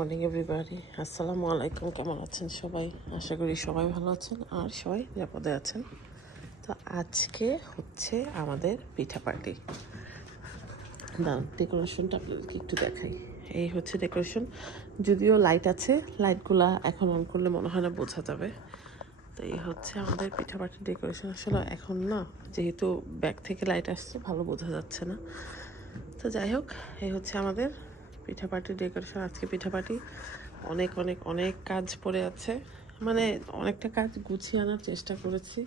Morning everybody আসসালামু আলাইকুম কেমন আছেন সবাই? আশা করি সবাই ভালো আছেন আর সবাই নিরাপদে আছেন। তো আজকে হচ্ছে আমাদের পিঠা পার্টি। দাঁড়ান ডেকোরেশনটা আপনাদেরকে একটু দেখাই। এই হচ্ছে ডেকোরেশন যদিও লাইট আছে লাইটগুলা এখন অন করলে মনে হয় না বোঝা যাবে। তো এই হচ্ছে আমাদের পিঠা পার্টির ডেকোরেশন আসলে এখন না, যেহেতু ব্যাগ থেকে লাইট আসছে, ভালো বোঝা যাচ্ছে না। তো যাই হোক, এই হচ্ছে আমাদের পিঠা পার্টির ডেকোরেশন আজকে পিঠা পার্টি অনেক অনেক অনেক কাজ পড়ে আছে। মানে অনেকটা কাজ গুছিয়ে আনার চেষ্টা করেছি।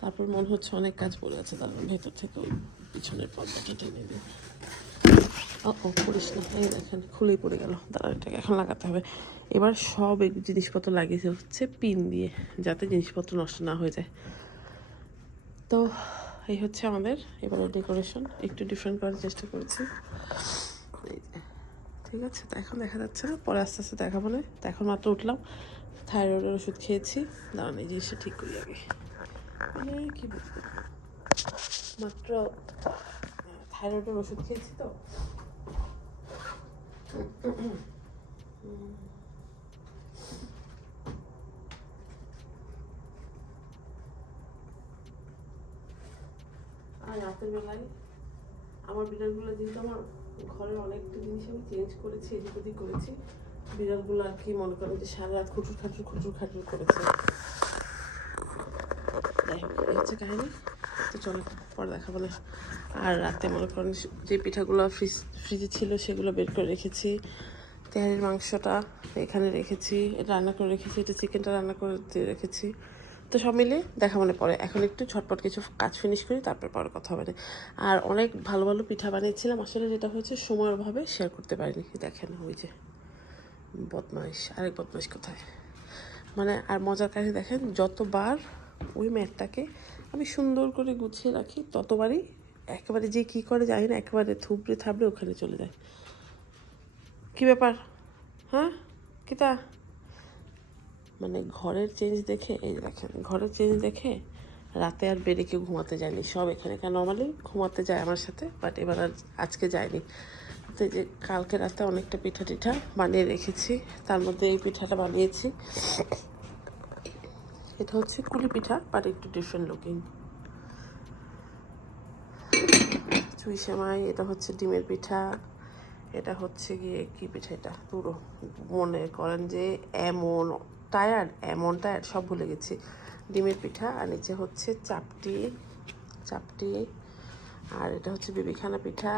তারপর মনে হচ্ছে অনেক কাজ পড়ে আছে তার ভেতর থেকে ওই পিছনের পর্দাটা টেনে দিই ও করিস না। এই দেখেন খুলেই পড়ে গেল। দাঁড়া এটাকে এখন লাগাতে হবে। এবার সব জিনিসপত্র লাগিয়েছে হচ্ছে পিন দিয়ে যাতে জিনিসপত্র নষ্ট না হয়ে যায়। তো এই হচ্ছে আমাদের। এবারে ডেকোরেশন একটু ডিফারেন্ট করার চেষ্টা করেছি। এই যে, ঠিক আছে তো এখন দেখা যাচ্ছে না পরে আস্তে আস্তে দেখাবো না। তো এখন মাত্র উঠলাম, থাইরয়েডের ওষুধ খেয়েছি। দাঁড়ান, এই জিনিসটা ঠিক করি আগে। কি বলব? মাত্র থাইরয়েডের ওষুধ খেয়েছি তো। আর রাতের বেলায় আমার বিড়ালগুলো যেহেতু আমার ঘরের অনেকটা জিনিস আমি চেঞ্জ করেছি, এদিক ওদিক করেছি। বিড়ালগুলো আর কি মনে করেন যে সারা রাত খুচুর খাচুর খুচুর খাচুর করেছে। যাই হচ্ছে কাহিনি। তো চলো পরে দেখাবো না আর রাতে মনে করেন যে পিঠাগুলো ফ্রিজ ফ্রিজে ছিল সেগুলো বের করে রেখেছি। তেহারির মাংসটা এখানে রেখেছি, এটা রান্না করে রেখেছি, এটা চিকেনটা রান্না করে রেখেছি। তো সব মিলে দেখা মনে পড়ে। এখন একটু ঝটপট কিছু কাজ ফিনিশ করি, তারপর পরে কথা হবে আর অনেক ভালো ভালো পিঠা বানিয়েছিলাম। আসলে যেটা হয়েছে, সময়ের অভাবে শেয়ার করতে পারিনি। দেখেন, ওই যে বদমাইশ, আরেক বদমাইশ কোথায়? মানে আর মজার কাহিনী দেখেন, যতবার ওই ম্যাটটাকে আমি সুন্দর করে গুছিয়ে রাখি, ততবারই একেবারে যে কী করে জানি না, একেবারে থুবড়ে থাবড়ে ওখানে চলে যায়। কি ব্যাপার? হ্যাঁ? কিতা? মানে ঘরের চেঞ্জ দেখে, এই দেখেন, ঘরের চেঞ্জ দেখে রাতে আর বেডে কেউ ঘুমাতে যায়নি। সব এখানে কারণ নর্মালি ঘুমাতে যায় আমার সাথে বাট এবার আর আজকে যায়নি। তো যে কালকে রাতে অনেকটা পিঠা টিঠা বানিয়ে রেখেছি, তার মধ্যে এই পিঠাটা বানিয়েছি। এটা হচ্ছে কুলি পিঠা বাট একটু ডিফারেন্ট লুকিং চুই সেমাই, এটা হচ্ছে ডিমের পিঠা, এটা হচ্ছে গিয়ে কি পিঠা এটা? পুরো মনে করেন যে এমন টায়ার্ড এমন টায়ার্ড সব ভুলে গেছি। ডিমের পিঠা, আর নিচে হচ্ছে চাপটি চাপটি, আর এটা হচ্ছে বিবিখানা পিঠা।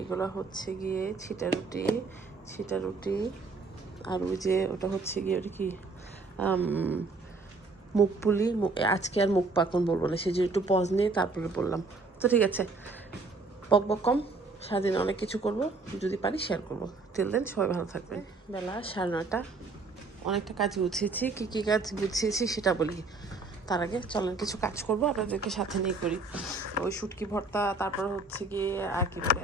এগুলো হচ্ছে গিয়ে ছিটা রুটি ছিটা রুটি, আর ওই যে ওটা হচ্ছে গিয়ে ওটা কি মুখ পুলি আজকে আর মুখ পাকন বলব না সেই জন্য একটু পজ নিয়ে তারপরে বললাম। তো ঠিক আছে, বক বক কম, সারাদিন অনেক কিছু করব, যদি পারি শেয়ার করব। তিল দেন সবাই ভালো থাকবেন। বেলা সাড়ে নটা অনেকটা কাজ গুছিয়েছি, কী কী কাজ গুছিয়েছি সেটা বলি। তার আগে চলেন, কিছু কাজ করব, আপনাদেরকে সাথে নিয়ে করি। ওই শুটকি ভর্তা, তারপর হচ্ছে গিয়ে আর কি বলে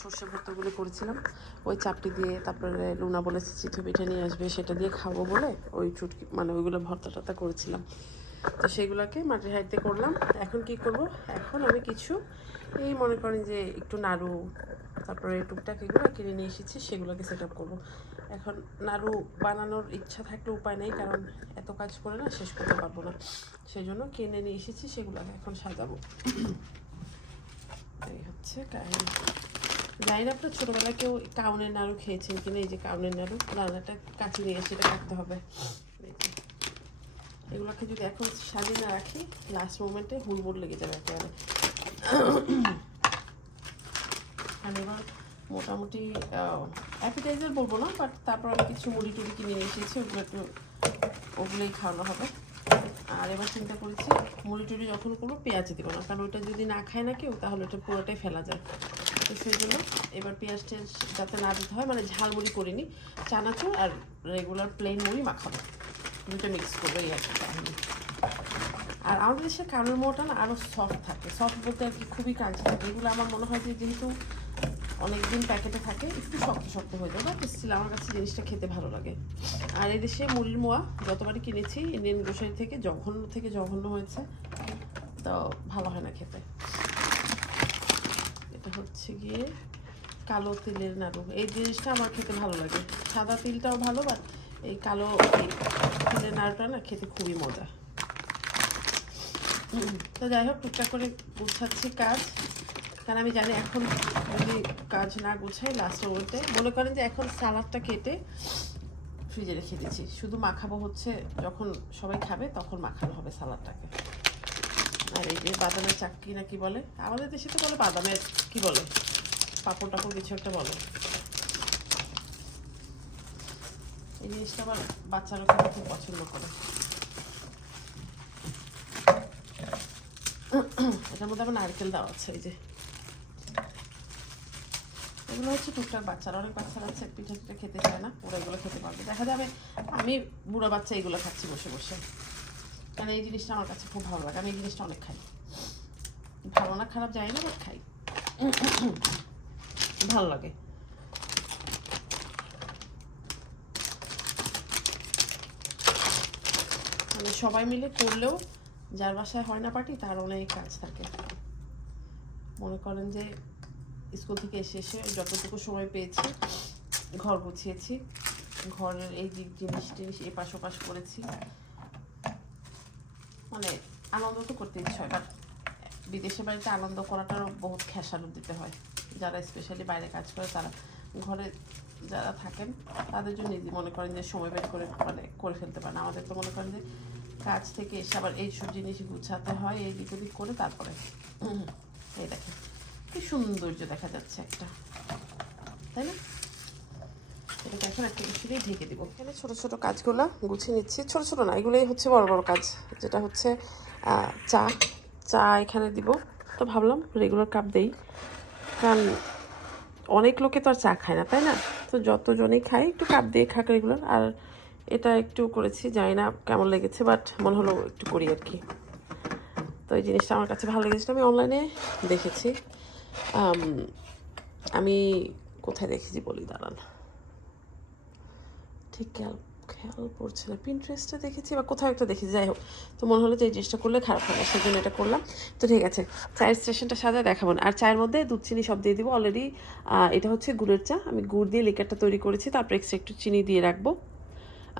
সর্ষে ভর্তাগুলো করেছিলাম। ওই চাপটি দিয়ে তারপরে লুনা বলেছে, চিঠি পিঠে নিয়ে আসবে, সেটা দিয়ে খাব বলে ওই চুটকি মানে ওইগুলো ভর্তা টর্তা করেছিলাম। তো সেগুলোকে মাটির হাইতে করলাম। এখন কি করব? এখন আমি কিছু, এই মনে করেন যে একটু নাড়ু, তারপরে টুকটাক এগুলো কিনে নিয়ে এসেছি, সেগুলোকে সেট আপ করব। এখন নাড়ু বানানোর ইচ্ছা থাকলে উপায় নেই, কারণ এত কাজ করে না, শেষ করতে পারব না। সেই জন্য কিনে নিয়ে এসেছি, সেগুলোকে এখন সাজাবো। এই হচ্ছে কাহিনী। জানি না আপনার ছোটোবেলায় কেউ কাউনের নাড়ু খেয়েছেন কিনা, এই যে কাউনের নাড়ু রান্নাটা কাছে নিয়ে সেটা কাটতে হবে। এগুলোকে যদি এখন সাজিয়ে না রাখি লাস্ট মোমেন্টে হুড়বুড় লেগে যাবে একেবারে। আর এবার মোটামুটি অ্যাপিটাইজার বলব না বাট তারপর আমি কিছু মুড়ি টুড়ি কিনে এসেছি, ওগুলো একটু, ওগুলোই খাওয়ানো হবে। আর এবার চিন্তা করেছি, মুড়ি টুড়ি যখন করব, পেঁয়াজ দেবো না, কারণ ওটা যদি না খায় না কেউ, তাহলে ওটা পুরোটাই ফেলা যায়। তো সেই জন্য এবার পেঁয়াজ টেয়াজ যাতে না দিতে হয় মানে ঝাল মুড়ি করিনি, চানাচুর আর রেগুলার প্লেন মুড়ি মাখাবো। দুটো মিক্স করব, এই কাহিনী আর আমাদের দেশের কানের মোটা না আরও সফট থাকে। সফট বলতে আর কি খুবই কাঁচি থাকে। এগুলো আমার মনে হয় যে যেহেতু অনেকদিন প্যাকেটে থাকে, একটু শক্ত শক্ত হয়ে যায় বাট স্টিল আমার কাছে জিনিসটা খেতে ভালো লাগে। আর এই দেশে মুড়ির মোয়া, যতবারই কিনেছি ইন্ডিয়ান গ্রোসারি থেকে, জঘন্য থেকে জঘন্য হয়েছে, তো ভালো হয় না খেতে। এটা হচ্ছে গিয়ে কালো তিলের নাড়ু। এই জিনিসটা আমার খেতে ভালো লাগে। সাদা তিলটাও ভালো বাট এই কালো তিলের নাড়ুটা না খেতে খুবই মজা। তো যাই হোক, টুকটাক করে গুছাচ্ছি কাজ। কারণ আমি জানি এখন যদি কাজ না গুছাই লাস্ট ওয়েতে মনে করেন যে এখন সালাদটা কেটে ফ্রিজে রেখে দিচ্ছি শুধু মাখাবো হচ্ছে যখন সবাই খাবে তখন মাখানো হবে সালাদটাকে। আর এই যে বাদামের চাক্কি না কি বলে? আমাদের দেশে তো বলে বাদামের কি বলে? পাপড় টাপড় কিছু একটা বলে। এই জিনিসটা আমার বাচ্চারা খেতে খুব পছন্দ করে। এটার মধ্যে আবার নারকেল দেওয়া আছে, এই যে। এগুলো হচ্ছে টুকটাক বাচ্চারা, অনেক বাচ্চারা আছে পিঠা খেতে চায় না, ওরা এগুলো খেতে পারবে। দেখা যাবে আমি বুড়ো বাচ্চা এগুলো খাচ্ছি বসে বসে। কারণ এই জিনিসটা আমার কাছে খুব ভালো লাগে, আমি এই জিনিসটা অনেক খাই। ভালো না খারাপ জানি না বাট খাই। ভালো লাগে। মানে সবাই মিলে করলেও যার বাসায় হয় না পার্টি তার অনেক কাজ থাকে। মনে করেন যে স্কুল থেকে এসে এসে যতটুকু সময় পেয়েছি, ঘর গুছিয়েছি। ঘরের এই দিক জিনিস টিনিস এই পাশ ওপাশ করেছি। মানে আনন্দ তো করতে ইচ্ছে হয় বিদেশে বাড়িতে আনন্দ করাটারও বহুত খেসারত দিতে হয়। যারা স্পেশালি বাইরে কাজ করে, তারা ঘরে যারা থাকেন, তাদের জন্য ইজি মনে করেন যে সময় বের করে মানে করে ফেলতে পারেন। আমাদের তো মনে করেন যে কাজ থেকে এসে আবার এইসব জিনিস গুছাতে হয়, এই দিক ওদিক করে তারপরে। এই দেখেন। কি সৌন্দর্য দেখা যাচ্ছে একটা? তাই না? এটাকে এখন একটা কিছু ঢেকে দিব। এখানে ছোট ছোট কাজগুলো গুছিয়ে নিচ্ছি। ছোট ছোট না, এগুলোই হচ্ছে বড় বড় কাজ। যেটা হচ্ছে চা চা এখানে দিব। তো ভাবলাম রেগুলার কাপ দেই। কারণ অনেক লোকে তো আর চা খায় না, তাই না? তো যতজনই খায় একটু কাপ দিয়ে খাক রেগুলার আর এটা একটু করেছি, জানি না কেমন লেগেছে বাট মনে হলো একটু করি আর কি। তো এই জিনিসটা আমার কাছে ভালো লেগেছিল আমি অনলাইনে দেখেছি। আম, আমি কোথায় দেখেছি বলি দাঁড়ান। ঠিক খেয়াল খেয়াল পড়ছে না। পিন্টারেস্টে দেখেছি বা কোথাও একটা দেখেছি যাই হোক। তো মনে হলো যে এই জিনিসটা করলে খারাপ হবে সেই জন্য এটা করলাম। তো ঠিক আছে চায়ের স্টেশনটা সাজায় দেখাবো না। আর চায়ের মধ্যে দুধ চিনি সব দিয়ে দিব। অলরেডি এটা হচ্ছে গুড়ের চা। আমি গুড় দিয়ে লিকারটা তৈরি করেছি তারপর এক্সট্রা একটু চিনি দিয়ে রাখব।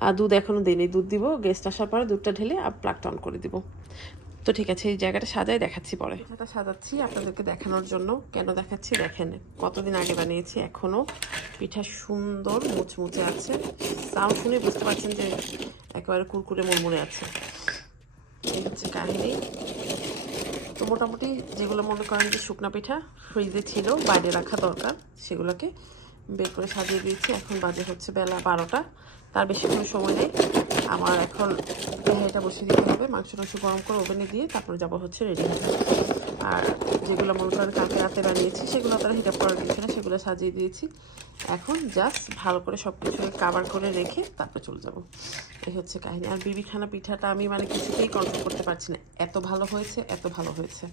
আর দুধ এখনও দিইনি। দুধ দিব গেস্ট আসার পরে দুধটা ঢেলে আর প্লাগটা অন করে দিব। তো ঠিক আছে, এই জায়গাটা সাজাই, দেখাচ্ছি পরে। পিঠাটা সাজাচ্ছি আপনাদেরকে দেখানোর জন্য। কেন দেখাচ্ছি? দেখেন, কতদিন আগে বানিয়েছি এখনও পিঠা সুন্দর, মুচমুচে আছে। সাউন্ড শুনে বুঝতে পারছেন যে একেবারে কুরকুরে মুড়মুড়ে আছে। এই হচ্ছে কাহিনী। তো মোটামুটি যেগুলো মনে করেন যে শুকনা পিঠা, ফ্রিজে ছিল, বাইরে রাখা দরকার, সেগুলোকে বের করে সাজিয়ে দিয়েছি। এখন বাজে হচ্ছে বেলা বারোটা। তার বেশি কোনো সময় নেই। আমার এখন এটা বসিয়ে দিতে হবে। মাংস টাংস গরম করে ওভেনে দিয়ে তারপরে যাব হচ্ছে রেডি আর যেগুলো মনে করেন কালকে রাতে বানিয়েছি, সেগুলো তারা হিট আপ করার কিছু না, সেগুলো সাজিয়ে দিয়েছি। এখন জাস্ট ভালো করে সব কিছু কাভার করে রেখে তারপরে চলে যাব। এই হচ্ছে কাহিনী। আর বিবিখানা পিঠাটা আমি মানে কিছুতেই কন্ট্রোল করতে পারছি না। এত ভালো হয়েছে, এত ভালো হয়েছে।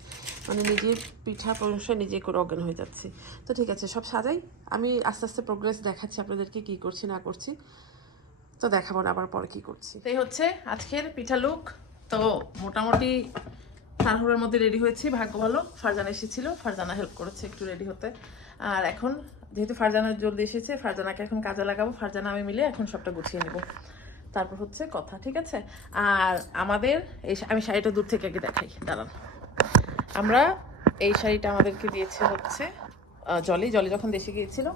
মানে নিজের পিঠা প্রশংসা নিজে করে অজ্ঞান হয়ে যাচ্ছি। তো ঠিক আছে, সব সাজাই। আমি আস্তে আস্তে প্রোগ্রেস দেখাচ্ছি আপনাদেরকে কি করছি, না করছি। তো দেখাবো না আবার পরে কি করছি। এই হচ্ছে আজকের পিঠা লুক। তো মোটামুটি তাড়াহুড়োর মধ্যে রেডি হয়েছি, ভাগ্য ভালো। ফারজানা এসেছিল, ফারজানা হেল্প করেছে একটু রেডি হতে। আর এখন যেহেতু ফারজানা জলদি এসেছে, ফারজানাকে এখন কাজে লাগাবো। ফারজানা, আমি মিলে এখন সবটা গুছিয়ে নেব। তারপর হচ্ছে কথা, ঠিক আছে? আর আমাদের এই আমি শাড়িটা দূর থেকে আগে দেখাই, দাঁড়ান। আমরা এই শাড়িটা আমাদেরকে দিয়েছে হচ্ছে জলি। জলি যখন দেশে গিয়েছিল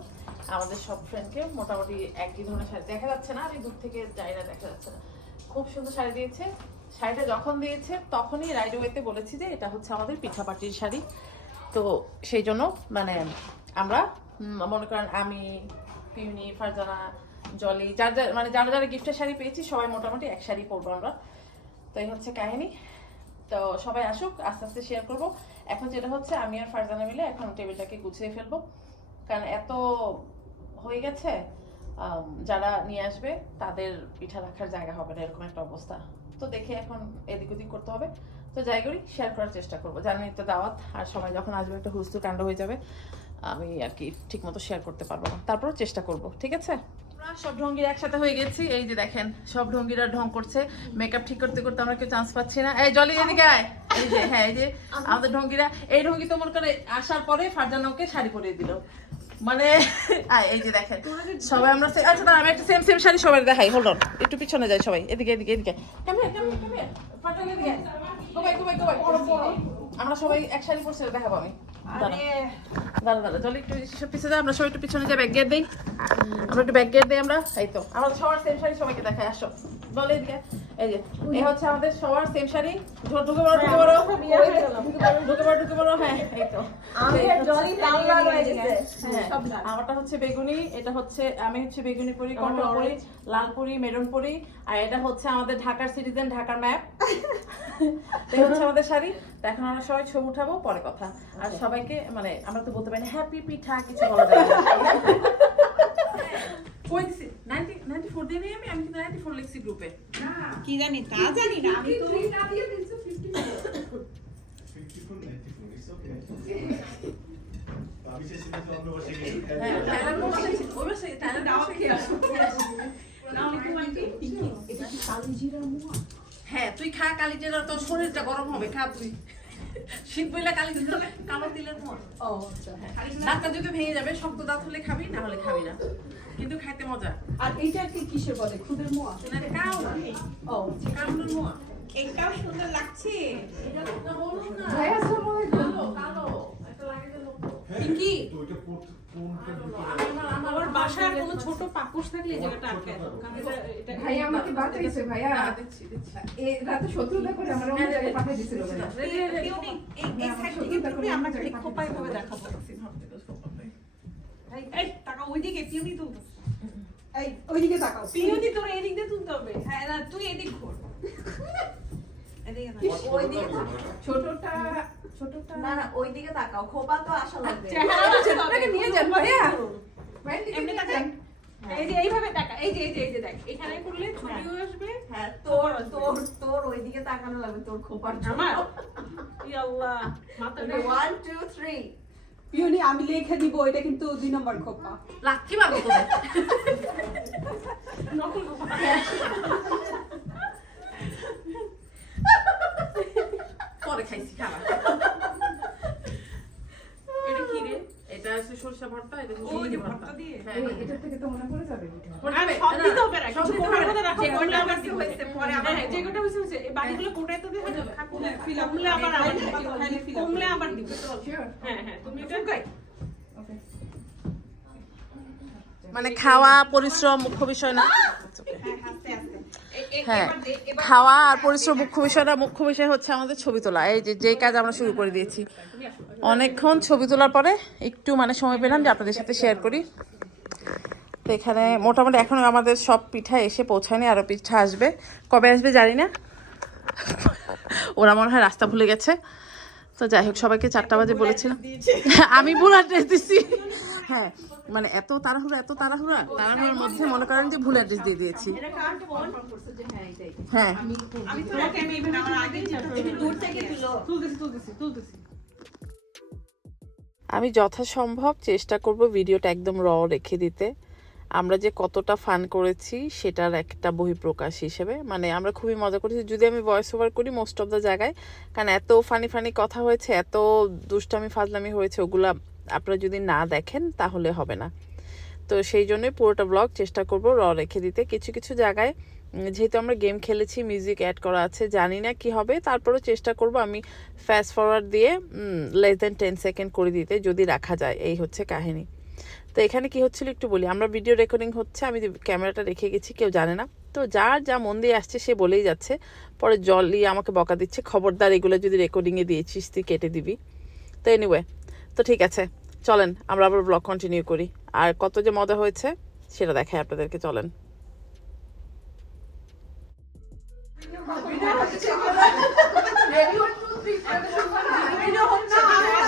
আমাদের সব ফ্রেন্ডকে মোটামুটি একই ধরনের শাড়ি। দেখা যাচ্ছে না, আমি দূর থেকে যাই না, দেখা যাচ্ছে না। খুব সুন্দর শাড়ি দিয়েছে। শাড়িটা যখন দিয়েছে, তখনই রাইডওয়েতে বলেছি যে এটা হচ্ছে আমাদের পিঠাপাটির শাড়ি। তো সেই জন্য মানে আমরা মনে করেন আমি, পিউনি, ফারজানা, জলি, যার যার মানে যারা যারা গিফটের শাড়ি পেয়েছি, সবাই মোটামুটি এক শাড়ি পরবো আমরা। তো এই হচ্ছে কাহিনী। তো সবাই আসুক, আস্তে আস্তে শেয়ার করব। এখন যেটা হচ্ছে, আমি আর ফারজানা মিলে এখন টেবিলটাকে গুছিয়ে ফেলব। কারণ এত হয়ে গেছে যারা নিয়ে আসবে তাদের পিঠা রাখার জায়গা হবে না, এরকম একটা অবস্থা। তো দেখে এখন এদিক ওদিক করতে হবে। তো যাই করি শেয়ার করার চেষ্টা করব। জানি তো দাওয়াত, আর সবাই যখন আসবে একটা হুস্তু কাণ্ড হয়ে যাবে, আমি আর কি ঠিক মতো শেয়ার করতে পারব না। তারপরও চেষ্টা করব, ঠিক আছে? সব ঢঙ্গিরা একসাথে হয়ে গেছি, এই যে দেখেন, সব ঢঙ্গিরা ঢং করছে। মেকআপ ঠিক করতে করতে আমরা কেউ চান্স পাচ্ছি না। এই, জলি, এদিকে আয়। এই যে হ্যাঁ এই যে, আমাদের ঢঙ্গিরা, এই ঢঙ্গি তো মনে করে আসার পরে ফারজানা ওকে শাড়ি পরিয়ে দিল। মানে এই যে দেখেন সবাই আমরা আচ্ছা দাঁড়া, আমি একটা সেম সেম শাড়ি সবাই দেখাই হোল্ড অন একটু পিছনে যাই সবাই এদিকে এদিকে এদিকে. আমরা সবাই এক শাড়ি পরছি দেখাবো আমি। দাঁড়া একটু পিছিয়ে যাই আমরা সবাই একটু পিছনে যাই ব্যাক গেট দিই। আমরা একটু ব্যাক গেট দিই আমরা এই তো। আমরা সবার সেম শাড়ি সবাইকে দেখাই আসো। বলে এদিকে। এই যে এই হচ্ছে আমাদের সবার সেম শাড়ি। ঢুকে পড়ো ঢুকে পড়ো। ঢুকে পড়ো ঢুকে পড়ো হ্যাঁ এই তো। হ্যাঁ, আমারটা হচ্ছে বেগুনি এটা হচ্ছে আমি হচ্ছে বেগুনি পরি কমলা পরি লাল পরি মেরুন পরি আর এটা হচ্ছে আমাদের ঢাকার সিটিজেন ঢাকার ম্যাপ। এই হচ্ছে আমাদের শাড়ি। তো এখন আমরা সবাই ছবি উঠাবো পরে কথা। আর সবাইকে মানে আমরা তো বলতে পারি না হ্যাপি পিঠা কিছু বলা যায় না। 90 94 দিয়ে আমি আমি কিন্তু 94 লিখছি গ্রুপে কি জানি তা জানি না আমি তো হ্যাঁ টাইলার বসে ওই বসে টাইলার হ্যাঁ তুই খা কালি জিরা তোর শরীরটা গরম হবে খা তুই। শীত বইলা কালি জিরা কালো তিলের মত দাঁতটা যদি ভেঙে যাবে শক্ত দাঁত হলে খাবি না হলে খাবি না। কিন্তু খাইতে মজা। আর এইটা কি কিসের বলে? খুদের মোয়া? না কাউ ও। কাউনের মোয়া। এটাও সুন্দর লাগছে। এটা তো বলুন না। ভাইয়া সময় কালো কালো। একটা লাগে যে লোক কি আমি আমার আমার কোনো ছোট পাকুশ থাকলে এই জায়গাটা আটকে এটা- এটা- ভাইয়া আমাকে বাঁচাইছে ভাইয়া। হ্যাঁ, এ রাতে শত্রুতা করে আমার অন্য জায়গায় পাঠিয়ে দিছিল এই এই সাইড থেকে আমরা খোপাই ভাবে দেখাবো। এই টাকা ওইদিকে পিউনি তো এই ওইদিকে তাকাও। পিউনি তোর এদিক দিয়ে তুলতে হবে। হ্যাঁ না তুই এদিক ঘোর। তোর তাকানো লাগবে তোর খোপার জমা ই ওয়ান টু থ্রি পিওনি আমি লিখে দিব এটা কিন্তু দুই নম্বর খোপা। লাথি মারবো তো পরে খাইছি খাবার এটা কি রে? এটা সরষা ভর্তা এটা ভর্তা দিয়ে? হ্যাঁ, হ্যাঁ। এটা থেকে তো মনে পড়ে যাবে যে হয়েছে পরে আবার যে কোটা হয়েছে বাকিগুলো কোটায় তো দিয়ে আবার আবার দিবে। আবার। শিওর হ্যাঁ, হ্যাঁ, তুমি এটা মানে খাওয়া পরিশ্রম মুখ্য বিষয় না? হ্যাঁ, হ্যাঁ খাওয়া আর পরিশ্রম মুখ্য বিষয় না মুখ্য বিষয় হচ্ছে আমাদের ছবি তোলা। এই যে যেই কাজ আমরা শুরু করে দিয়েছি। অনেকক্ষণ ছবি তোলার পরে একটু মানে সময় পেলাম যে আপনাদের সাথে শেয়ার করি। তো এখানে মোটামুটি এখন আমাদের সব পিঠা এসে পৌঁছায়নি আরও পিঠা আসবে। কবে আসবে জানি না। ওরা মনে হয় রাস্তা ভুলে গেছে। তো যাই হোক সবাইকে চারটা বাজে বলেছিলাম আমি ভুল অ্যাড্রেস দিছি। হ্যাঁ মানে এত তাড়াহুড়া এত তাড়াহুড়া তাড়াহুড়ার মধ্যে মনে করেন যে ভুল অ্যাড্রেস দিয়ে দিয়েছি। হ্যাঁ। আমি যথাসম্ভব চেষ্টা করব ভিডিওটা একদম র রেখে দিতে। আমরা যে কতটা ফান করেছি সেটার একটা বহিঃপ্রকাশ হিসেবে। মানে আমরা খুবই মজা করেছি। যদি আমি ভয়েস ওভার করি মোস্ট অফ দ্য জায়গায়, কারণ এত ফানি ফানি কথা হয়েছে, এত দুষ্টামি ফাজলামি হয়েছে, ওগুলা আপনারা যদি না দেখেন তাহলে হবে না। তো সেই জন্যই পুরোটা ব্লগ চেষ্টা করব র রেখে দিতে। কিছু কিছু জায়গায় যেহেতু আমরা গেম খেলেছি মিউজিক অ্যাড করা আছে, জানি না কি হবে, তারপরেও চেষ্টা করব আমি ফাস্ট ফরওয়ার্ড দিয়ে লেস দেন টেন সেকেন্ড করে দিতে, যদি রাখা যায়। এই হচ্ছে কাহিনী। তো এখানে কি হচ্ছিল একটু বলি, আমরা ভিডিও রেকর্ডিং হচ্ছে, আমি ক্যামেরাটা রেখে গেছি, কেউ জানে না। তো যার যা মন দিয়ে আসছে, সে বলেই যাচ্ছে, পরে জলই আমাকে বকা দিচ্ছে, খবরদার, এগুলো যদি রেকর্ডিংয়ে দিয়েছিস, তুই কেটে দিবি। তো এনিওয়ে তো ঠিক আছে, চলেন, আমরা আবার ব্লগ কন্টিনিউ করি। আর কত যে মজা হয়েছে, সেটা দেখাই আপনাদেরকে, চলেন।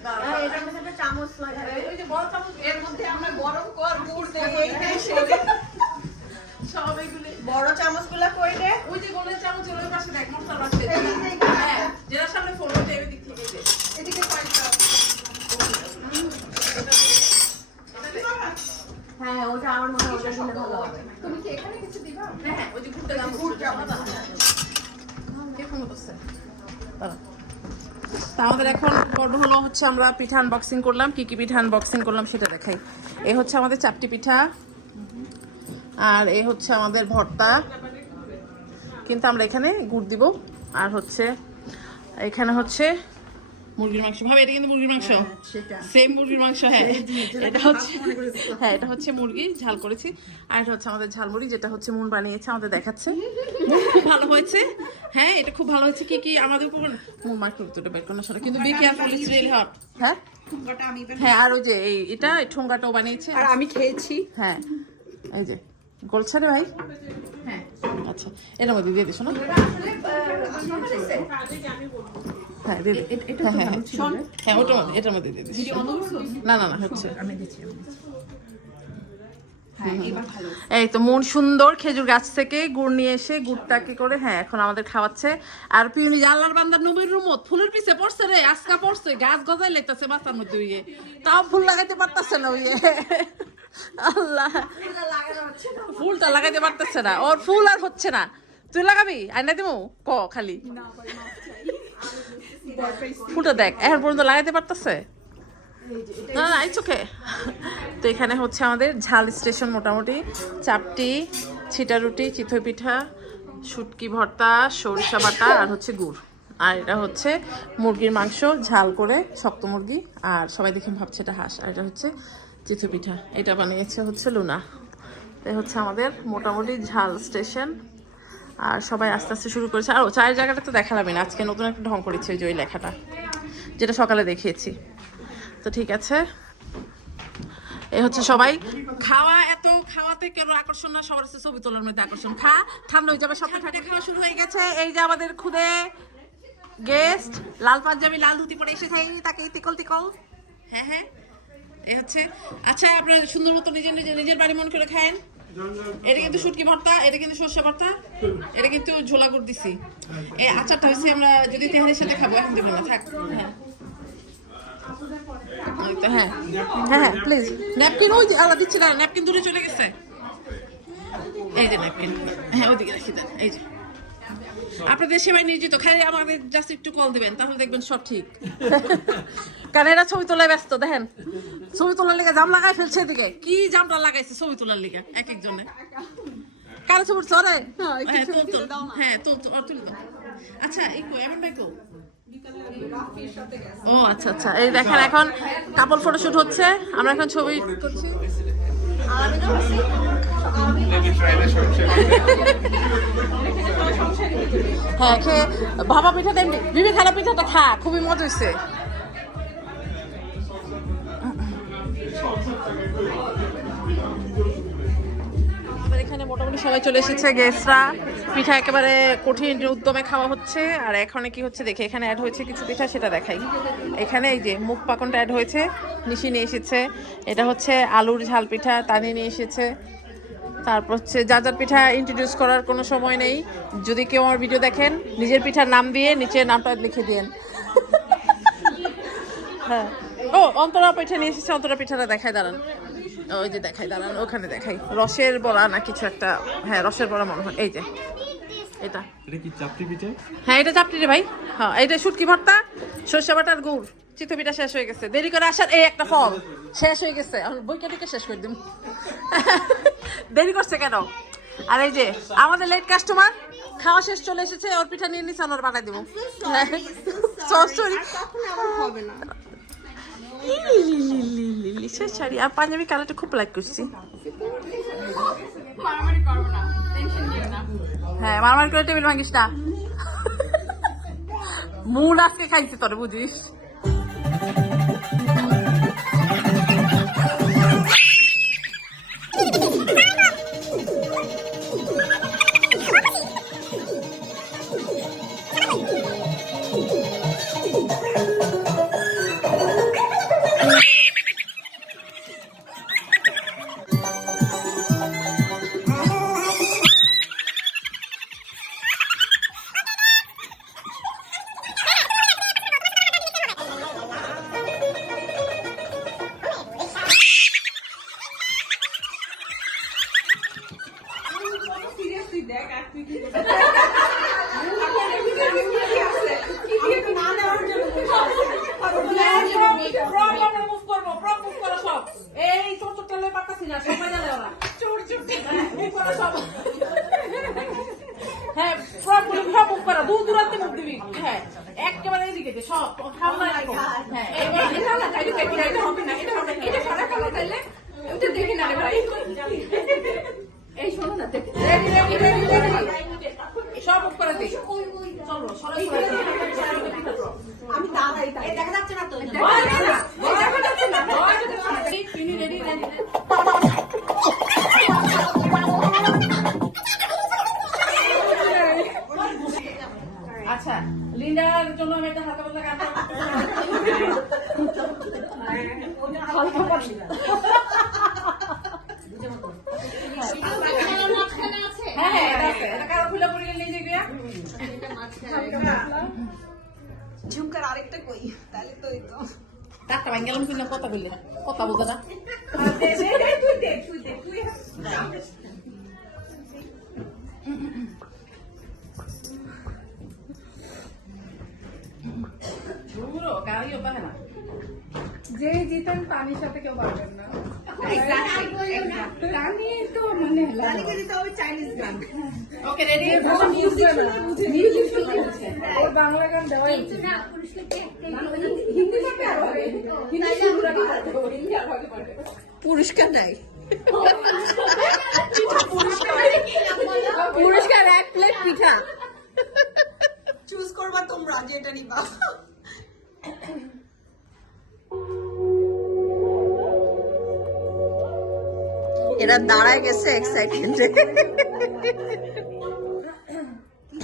একটা চামচ আমরা বড় চামচগুলা কই রে ওই যে গোলের চামচ ওই পাশে দেখ মশলা পাশে হ্যাঁ যেটা সামনে ফোন করতে এর দিক থেকে। এদিকে হ্যাঁ ওটা আমার মনে হয় ওটা দিলে ভালো হবে তুমি কি এখানে কিছু দিবা হ্যাঁ ওই যে ঘুরতে যাব। ঘুরতে যাব। কে ফোন করছে? দাঁড়া। তা আমাদের এখন পর্ব হলো হচ্ছে আমরা পিঠা আনবক্সিং করলাম। কি কি পিঠা আনবক্সিং করলাম সেটা দেখাই। এ হচ্ছে আমাদের চাপটি পিঠা। আর এ হচ্ছে আমাদের ভর্তা। কিন্তু আমরা এখানে গুড় দিব। আর হচ্ছে, এখানে হচ্ছে মুরগির মাংস। ভাবে এটা কিন্তু মুরগির মাংস। সেম মুরগির মাংস হ্যাঁ। এটা হচ্ছে হ্যাঁ এটা হচ্ছে মুরগি ঝাল করেছি। আর এটা হচ্ছে আমাদের ঝালমুড়ি যেটা হচ্ছে মুন বানিয়েছে আমাদের দেখাচ্ছে। খুব ভালো হয়েছে। হ্যাঁ এটা খুব ভালো হয়েছে। কি কি আমাদের উপর মুন মার্কেট দুটো বের করার সাথে কিন্তু be careful it's really hot হ্যাঁ? হ্যাঁ আর ওই যে এই এটা এই ঠোঙ্গাটাও বানিয়েছে। আর আমি খেয়েছি। হ্যাঁ এই যে গোলছা রে ভাই? হ্যাঁ। আচ্ছা এটার মধ্যে দিয়ে দিছো না হ্যাঁ দিয়ে দে। হ্যাঁ হ্যাঁ ওটার মধ্যে এটার মধ্যে দিয়ে দিস। না না না হচ্ছে। এই তো মন সুন্দর খেজুর গাছ থেকে গুড় নিয়ে এসে গুড়টাকে করে হ্যাঁ এখন আমাদের খাওয়াচ্ছে। আর পিউনি আল্লাহর বান্দার নবীর রুমত ফুলের পিছে পড়ছে রে আজকা পড়ছে গাছ গজাই লেগতেছে মাথার মধ্যে উইয়ে তাও ফুল লাগাইতে পারতেছে না উইয়ে আল্লাহ। ফুলটা লাগাইতে পারতেছে না ওর ফুল আর হচ্ছে না। তুই লাগাবি? আইনা দিমু? ক খালি। ফুলটা দেখ, এখন পর্যন্ত লাগাইতে পারতেছে? না না তো এখানে হচ্ছে আমাদের ঝাল স্টেশন মোটামুটি। চাপটি, ছিটা রুটি, চিতই পিঠা, শুটকি ভর্তা, সরিষা বাটা, আর হচ্ছে গুড়। আর এটা হচ্ছে মুরগির মাংস, ঝাল করে শক্ত মুরগি, আর সবাই দেখে ভাবছে এটা হাঁস, আর এটা হচ্ছে চিতই পিঠা। এটা বানিয়েছে হচ্ছে লুনা। এই হচ্ছে আমাদের মোটামুটি ঝাল স্টেশন। আর সবাই আস্তে আস্তে শুরু করেছে। আর ও চায়ের জায়গাটা তো দেখালামই না। আজকে নতুন একটা ঢং করেছে ওই যে ওই লেখাটা যেটা সকালে দেখিয়েছি। তো ঠিক আছে। এই হচ্ছে সবাই খাওয়া এত খাওয়াতে কেন আকর্ষণ না? সবার হচ্ছে ছবি তোলার মধ্যে আকর্ষণ। খা ঠান্ডা হয়ে যাবে সব ঠান্ডা খাওয়া শুরু হয়ে গেছে। এই যে আমাদের খুদে গেস্ট লাল পাঞ্জাবি লাল ধুতি পরে এসেছে। এই তাকে তিকল তিকল। হ্যাঁ হ্যাঁ। এ হচ্ছে আচ্ছা আপনারা সুন্দর মতো নিজের নিজের নিজের বাড়ি মন করে খায়েন। এটা কিন্তু শুটকি ভর্তা, এটা কিন্তু সর্ষে ভর্তা, এটা কিন্তু ঝোলা গুড় দিছি। এই আচারটা হচ্ছে আমরা যদি তেহারির সাথে খাব এখন দেবো না থাক। হ্যাঁ। হ্যাঁ হ্যাঁ প্লিজ ন্যাপকিন ওই আল্লাহ দিচ্ছি না ন্যাপকিন দূরে চলে গেছে। এই যে ন্যাপকিন হ্যাঁ ওইদিকে রাখি দেন, এই যে। আপনাদের সেবাই নিয়োজিত খালি আমাদের জাস্ট একটু কল দিবেন তাহলে দেখবেন সব ঠিক। কারণ এরা ছবি তোলায় ব্যস্ত দেখেন। ছবি তোলার লিগে জাম লাগাই ফেলছে এদিকে। কি জামটা লাগাইছে ছবি তোলার লিগে এক একজনে কারও ছবি চলে হ্যাঁ তুল তুল। হ্যাঁ তুল তুল তুল দাও। আচ্ছা এই কো এমন ভাই কো? ও আচ্ছা আচ্ছা এই দেখেন এখন কাপল ফটোশুট হচ্ছে। আমরা এখন ছবি করছি। হ্যাঁ খেয়ে ভাবা পিঠা দেন বিবি খালা পিঠাটা খা, খুবই মজা হয়েছে এখানে মোটামুটি সবাই চলে এসেছে গেস্টরা পিঠা একেবারে কঠিন উদ্যমে খাওয়া হচ্ছে, আর এখানে কি হচ্ছে দেখে, এখানে অ্যাড হয়েছে কিছু পিঠা, সেটা দেখাই। এখানে এই যে মুখ পাকনটা অ্যাড হয়েছে, নিশি নিয়ে এসেছে। এটা হচ্ছে আলুর ঝাল পিঠা, তানি নিয়ে এসেছে। তারপর হচ্ছে যা যার পিঠা ইন্ট্রোডিউস করার কোনো সময় নেই। যদি কেউ আমার ভিডিও দেখেন নিজের পিঠার নাম দিয়ে নিচে নামটা লিখে দিন হ্যাঁ। ও অন্তরা পিঠা নিয়ে এসেছে অন্তরা পিঠাটা দেখায় দাঁড়ান। ওই যে দেখাই দাঁড়ান ওখানে দেখাই। রসের বড়া না কিছু একটা। হ্যাঁ রসের বড়া মনে হয়। এই যে। এটা। এটা কি চাপটি পিঠে? হ্যাঁ এটা চাপটি রে ভাই। হ্যাঁ এটা শুটকি ভর্তা সর্ষে বাটার গুড়। চিতপিঠা শেষ হয়ে গেছে। দেরি করে আসার এই একটা ফল। শেষ হয়ে গেছে। বইটা শেষ করে দিম। দেরি করছে কেন? আর এই যে আমাদের লেট কাস্টমার খাওয়া শেষ চলে এসেছে ওর পিঠা নিয়ে নিচ্ছে ওর বানাই দিব। সরি হবে না। শাড়ি। আর পাঞ্জাবি কালারটা খুব লাইক করছি। হ্যাঁ মারমার করে টেবিল ভাঙিস না। মুড আজকে খাইছি তোর বুঝিস? 最後 এই শোনো না সব করে দিই চলো আমি দাঁড়াই দেখা যাচ্ছে না তো আচ্ছা লিন্ডার জন্য আমি একটা হালকা পাতলা গান আরেকটা কই? তাহলে তো তো। টাকা ভাঙ গেলাম কিনা কথা বললে কথা বলতে না। যে জিতেন পানির সাথে কেউ পারবেন না। তো মানে চাইনিজ গান ওকে রেডি ওর বাংলা। গান দেওয়াই উচিত হিন্দি আরও? হবে হিন্দি হবে? হিন্দি আরও আগে পুরস্কার নাই। পুরস্কার এক প্লেট পিঠা। চুজ করবা তোমরা যেটা নিবা। এরা দাঁড়ায় গেছে এক্সাইটমেন্টে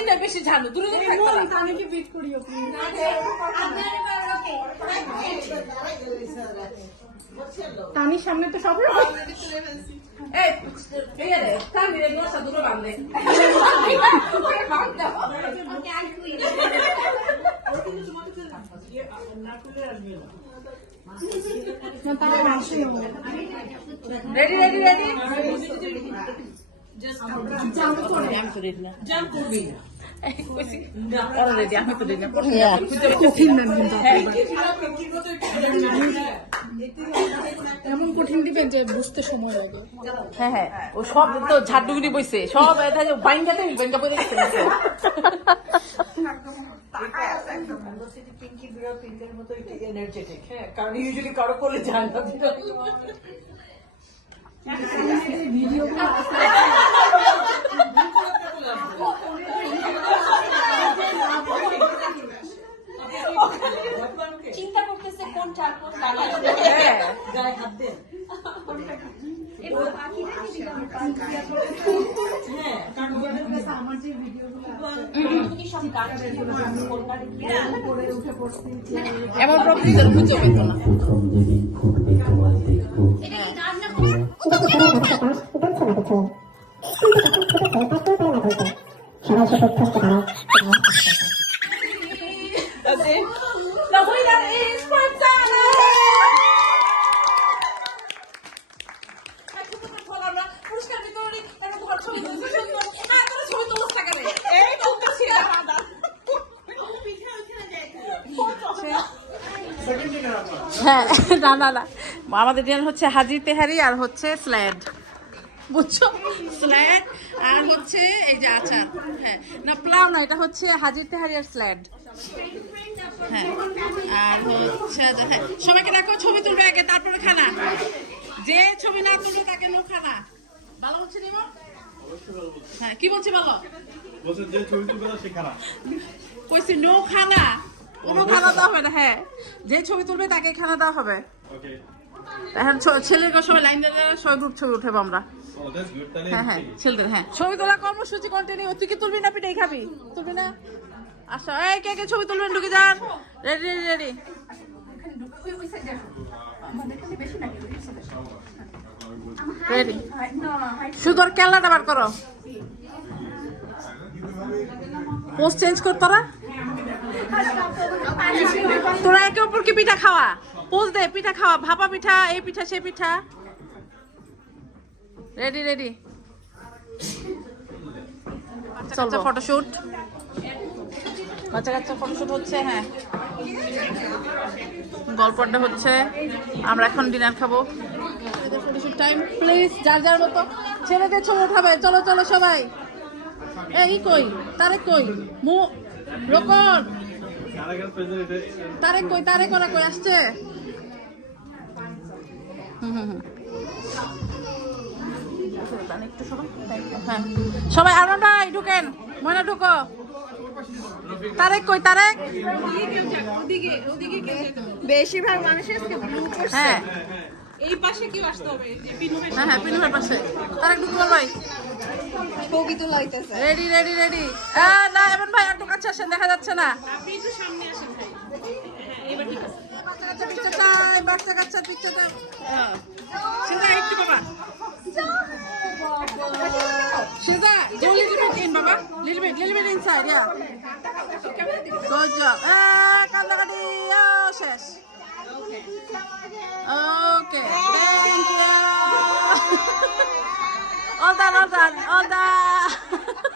হ্যাঁ বেশি ঝালু দূরে দূরে থাকতে না টানিকে বিট করিও টানির সামনে তো সব এই এই রে কামি রে নোসা রেডি রেডি রেডি না জাম্প করবি অলরেডি আমি তো রেডি না কঠিন নাম কিন্তু এমন কঠিন দিবেন যে বুঝতে সময় লাগে হ্যাঁ হ্যাঁ ও সব তো ঝাড়ডুগিরি বইছে সব কারণ ইউজুয়ালি কারও করলে যায় না চিন্তা করতেছে কোনটা কোন হ্যাঁ। গায়ে হাত দে। হ্যাঁ কারণ ওদের কাছে আমার যে ভিডিওগুলো এমন প্রকৃতির খুঁজে পেত না প্রথম যেদিন ফুটবে তোমায় দেখব। তোমার ছবি তুলছে না হ্যাঁ না না না। আমাদের হচ্ছে হাজি তেহারি আর হচ্ছে স্ল্যাড। বুঝছ? স্ল্যাড আর হচ্ছে এই যে আচার হ্যাঁ। না প্লাও না এটা হচ্ছে হাজির তেহারি আর স্ল্যাড। হ্যাঁ আর হচ্ছে হ্যাঁ সবাইকে দেখো ছবি তুলবে আগে তারপরে খানা। যে ছবি না তুলবে তাকে নো খানা। ভালো হচ্ছে নিমো? হ্যাঁ কি বলছি বলো? বলছে যে ছবি তুলবে সে খারাপ কইছি নো খানা। কোনো খানা দেওয়া হবে না হ্যাঁ। যে ছবি তুলবে তাকে খানা দেওয়া হবে। এখন ছেলের সবাই লাইন দিয়ে সবাই গ্রুপ ছবি উঠে আমরা। হ্যাঁ হ্যাঁ ছেলেদের হ্যাঁ। ছবি তোলা কর্মসূচি কন্টিনিউ তুই কি? তুলবি না পিঠাই খাবি? তুলবি না? আচ্ছা এই কে কে ছবি তুলবেন ঢুকে যান। রেডি রেডি রেডি রেডি শুধু আর ক্যালাটা বার করো। পোস্ট চেঞ্জ কর তোরা। তোরা একে অপরকে পিঠা খাওয়া। পোজ দে পিঠা খাওয়া। ভাপা পিঠা এই পিঠা সেই পিঠা। রেডি রেডি চলো। ফটোশুট বাচ্চা কাচ্চা ফটোশুট হচ্ছে হ্যাঁ। গল্পটা হচ্ছে আমরা এখন ডিনার খাব। ফটোশুট টাইম প্লিজ যার যার মতো ছেলেদের ছবি উঠাবে। চলো চলো সবাই। এই কই? তারেক কই? মু রোকন। তারেক কই? তারেক ওরা কই? আসছে। হুম হুম হুম। একটু সরো। হ্যাঁ। সবাই আরও ভাই ঢুকেন। ময়না ঢুকো। তারেক কই তারেক? বেশিরভাগ মানুষের হ্যাঁ। এই পাশে কেউ আসতে হবে যে পিনু ভাই। হ্যাঁ হ্যাঁ পিনুমের পাশে। তারেক ঢুকো ভাই। ছবি লাইতেছে। রেডি রেডি রেডি না এমন ভাই একটু কাছে আসেন দেখা যাচ্ছে না। আপনি একটু সামনে আসেন ভাই। হ্যাঁ এবার ঠিক আছে। বাচ্চা কাচ্চা বাচ্চা একটু বাবা। সেটা go little bit in Baba. little bit little bit inside yeah good job Ah, কান্দাকাটি oh, শেষ okay thank you all done all done all done